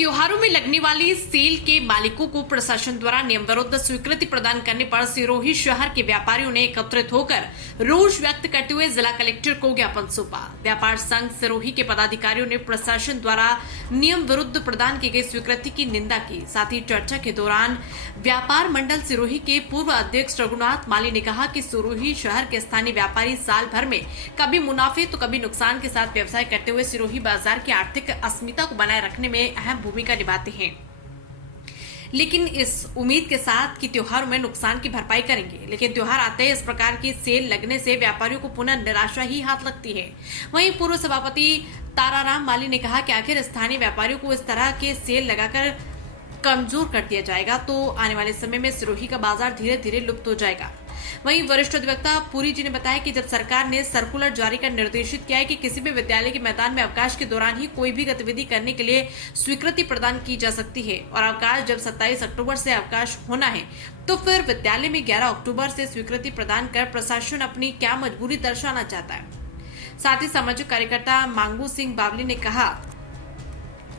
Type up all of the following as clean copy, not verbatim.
त्योहारों में लगने वाली सेल के मालिकों को प्रशासन द्वारा नियम विरुद्ध स्वीकृति प्रदान करने पर सिरोही शहर के व्यापारियों ने एकत्रित होकर रोष व्यक्त करते हुए जिला कलेक्टर को ज्ञापन सौंपा। व्यापार संघ सिरोही के पदाधिकारियों ने प्रशासन द्वारा नियम विरुद्ध प्रदान की गई स्वीकृति की निंदा की। साथ ही चर्चा के दौरान व्यापार मंडल सिरोही के पूर्व अध्यक्ष रघुनाथ माली ने कहा कि सिरोही शहर के स्थानीय व्यापारी साल भर में कभी मुनाफे तो कभी नुकसान के साथ व्यवसाय करते हुए सिरोही बाजार की आर्थिक अस्मिता को बनाए रखने में अहम भूमिका निभाते हैं, लेकिन इस उम्मीद के साथ कि त्योहारों में नुकसान की भरपाई करेंगे। लेकिन त्योहार आते ही इस प्रकार की सेल लगने से व्यापारियों को पुनः निराशा ही हाथ लगती है। वहीं पूर्व सभापति ताराराम माली ने कहा कि आखिर स्थानीय व्यापारियों को इस तरह के सेल लगाकर कमजोर कर दिया जाएगा तो आने वाले समय में सिरोही का बाजार धीरे धीरे लुप्त हो जाएगा। वहीं वरिष्ठ अधिवक्ता पुरी जी ने बताया कि जब सरकार ने सर्कुलर जारी कर निर्देशित किया है कि किसी भी विद्यालय के मैदान में अवकाश के दौरान ही कोई भी गतिविधि करने के लिए स्वीकृति प्रदान की जा सकती है और अवकाश जब 27 अक्टूबर से अवकाश होना है तो फिर विद्यालय में 11 अक्टूबर से स्वीकृति प्रदान कर प्रशासन अपनी क्या मजबूरी दर्शाना चाहता है। साथ ही सामाजिक कार्यकर्ता मांगू सिंह बावली ने कहा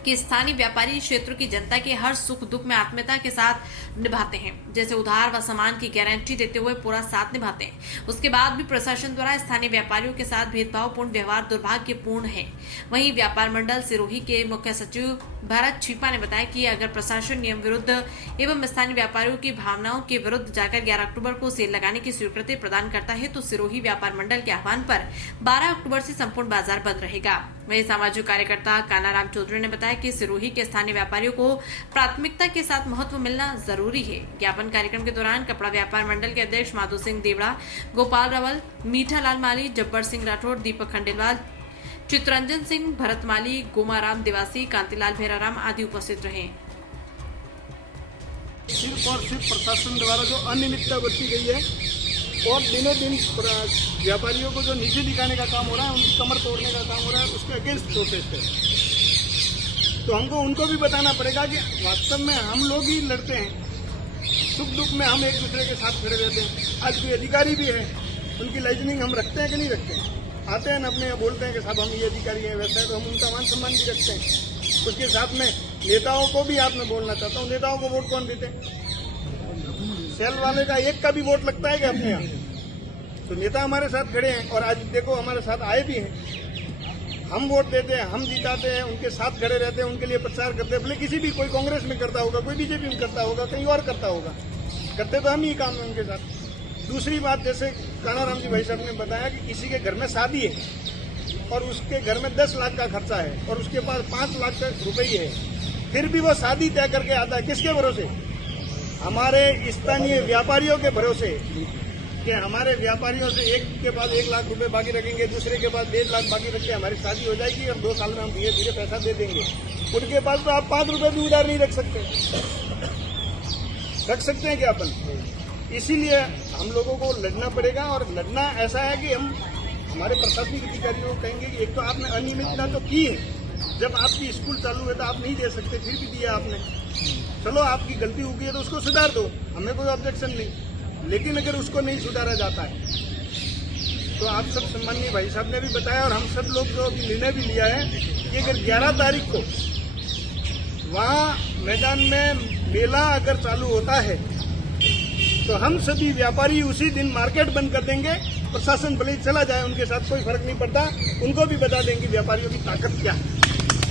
कि स्थानीय व्यापारी क्षेत्र की जनता के हर सुख दुख में आत्मीयता के साथ निभाते हैं, जैसे उधार व सामान की गारंटी देते हुए पूरा साथ निभाते हैं। उसके बाद भी प्रशासन द्वारा स्थानीय व्यापारियों के साथ भेदभावपूर्ण व्यवहार दुर्भाग्यपूर्ण है। वहीं व्यापार मंडल सिरोही के मुख्य सचिव भरत छिपा ने बताया कि अगर प्रशासन नियम विरुद्ध एवं स्थानीय व्यापारियों की भावनाओं के विरुद्ध जाकर 11 अक्टूबर को सेल लगाने की स्वीकृति प्रदान करता है तो सिरोही व्यापार मंडल के आह्वान पर 12 अक्टूबर से संपूर्ण बाजार बंद रहेगा। वहीं सामाजिक कार्यकर्ता कानाराम चौधरी ने बताया कि सिरोही के स्थानीय व्यापारियों को प्राथमिकता के साथ महत्व मिलना जरूरी है। ज्ञापन कार्यक्रम के दौरान कपड़ा व्यापार मंडल के अध्यक्ष माधो सिंह देवड़ा, गोपाल रावल, मीठा लाल माली, जब्बर सिंह राठौड़, दीपक खंडेलवाल, चित्रंजन सिंह, भरत माली, गोमाराम देवासी, कांतिलाल भेराराम आदि उपस्थित रहे। सिर्फ और सिर्फ प्रशासन द्वारा जो अनियमितता बरती गई है और दिनों दिन व्यापारियों को जो नीचे दिखाने का काम हो रहा है, उनकी कमर तोड़ने का काम हो रहा है, उसके अगेंस्ट प्रोटेस्ट है। तो हमको उनको भी बताना पड़ेगा कि वास्तव में हम लोग ही लड़ते हैं, सुख दुख में हम एक दूसरे के साथ खड़े रहते हैं। आज कोई अधिकारी भी है, उनकी लाइजनिंग हम रखते हैं कि नहीं रखते हैं? आते हैं ना अपने बोलते हैं कि साहब हम ये अधिकारी हैं, वैसा है, तो हम उनका मान सम्मान भी रखते हैं। उसके साथ में नेताओं को भी आप मैं बोलना चाहता हूँ, नेताओं को वोट कौन देते हैं? सेल वाले का एक का भी वोट लगता है कि अपने यहाँ? तो नेता हमारे साथ खड़े हैं और आज देखो हमारे साथ आए भी हैं। हम वोट देते हैं, हम जिताते हैं, उनके साथ खड़े रहते हैं, उनके लिए प्रचार करते हैं। भले किसी भी कोई कांग्रेस में करता होगा, कोई बीजेपी में करता होगा, कहीं और करता होगा, करते तो हम ही काम है उनके साथ। दूसरी बात, जैसे कानाराम जी भाई साहब ने बताया कि किसी के घर में शादी है और उसके घर में 10 लाख का खर्चा है और उसके पास 5 लाख रुपए है, फिर भी वो शादी तय करके आता है। किसके भरोसे? हमारे स्थानीय व्यापारियों के भरोसे कि हमारे व्यापारियों से एक के पास 1 लाख रुपए बाकी रखेंगे, दूसरे के पास 1.5 लाख बाकी रख के हमारी शादी हो जाएगी और 2 साल में हम धीरे धीरे पैसा दे देंगे। उनके पास तो आप 5 रुपए भी उधार नहीं रख सकते हैं क्या अपन? इसीलिए हम लोगों को लड़ना पड़ेगा और लड़ना ऐसा है कि हम हमारे प्रशासनिक अधिकारियों को कहेंगे कि एक तो आपने अनियमितता तो की है, जब आपकी स्कूल चालू है तो आप नहीं दे सकते, फिर भी दिया आपने, चलो आपकी गलती हो गई है तो उसको सुधार दो, हमें कोई ऑब्जेक्शन नहीं। लेकिन अगर उसको नहीं सुधारा जाता है तो आप सब सम्मानीय भाई साहब ने भी बताया और हम सब लोग जो निर्णय भी लिया है कि अगर 11 तारीख को वहाँ मैदान में मेला अगर चालू होता है तो हम सभी व्यापारी उसी दिन मार्केट बंद कर देंगे। प्रशासन भले ही चला जाए, उनके साथ कोई फर्क नहीं पड़ता, उनको भी बता देंगे व्यापारियों की ताकत क्या है।